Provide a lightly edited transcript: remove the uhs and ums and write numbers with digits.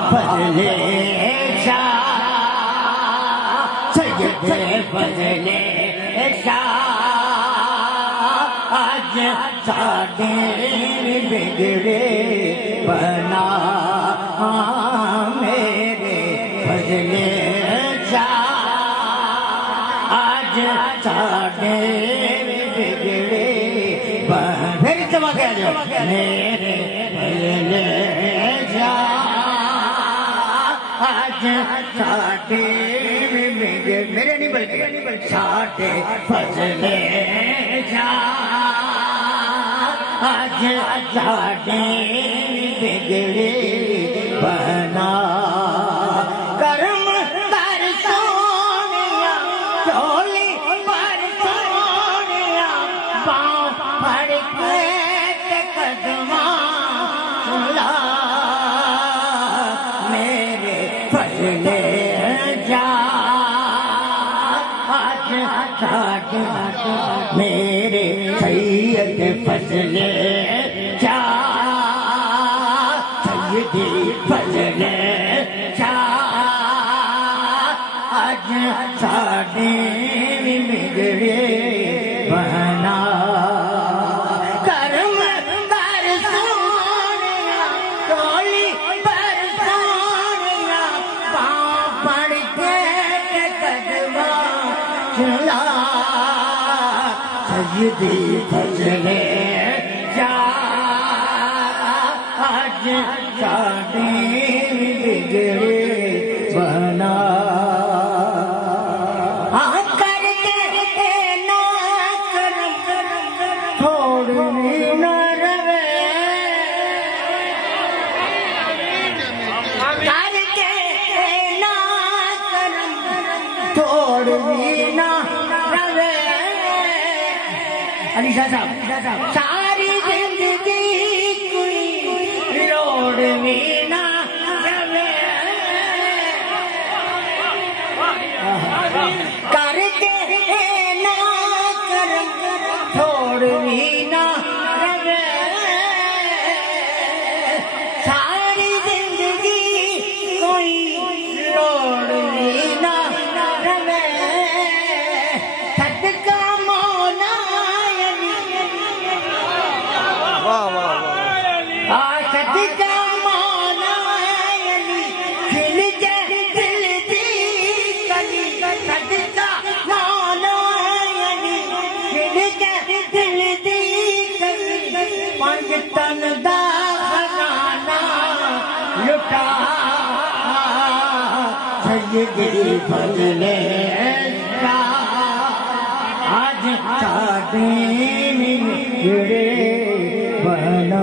फजले शाह सैयद फजले शाह आज साडे बिगड़े बना मेरे फजले शाह आज साडे बिगड़े फिर जमा कह दो मेरे फजले आज साडे मेरे नहीं बल्कि साडे फजले शाह आज साडे बिगड़े बना कर्म कर सोनिया चोली पर सोनिया पाँव फड़ के कदमा सुला मेरे फजले मेरे सैयद फजले शाह सैयदी फजले शाह आज साडे बिगड़े बना कर्म कर सोनिया टोली पर सोनिया पाँव पड़ के कदमा चला सैयदी फजले शाह आज साडे बिगड़े बना करके ना करम थोड़ी न रवे करके ना करम थोड़ी न रवे अलीशा साहब सारी जिंदगी कोई रोड में ना रवे करके ना करम थोड़ी ना रवे सारी जिंदगी कोई रोड में ना रवे सदका मौला सदका मौला खिल जाए दिल दी कली सदका मौला खिल जाए दिल दी कली पंज तन दा खजाना लुटा सैयदी फजले शाह आज साडे बिगड़े बना।